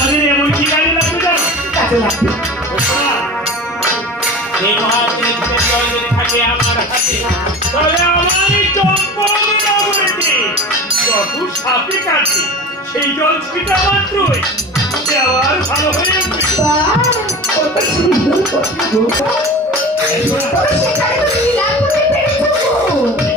আমাদের এমন কি কাজে লাগবে জানো? কাজে লাগবে। এই মহাদিনের জল যদি থাকে আমার হাতে, তবে আমার এই চম্পকনগরীতে যত সাপে কাটে সেই জল ছিটা মাত্রই সে আবার ভালো হয়ে উঠবে। বাহ, কত সুন্দর কথা গো। তবে সেখানে তো লীলা করতে পেরেছো গো।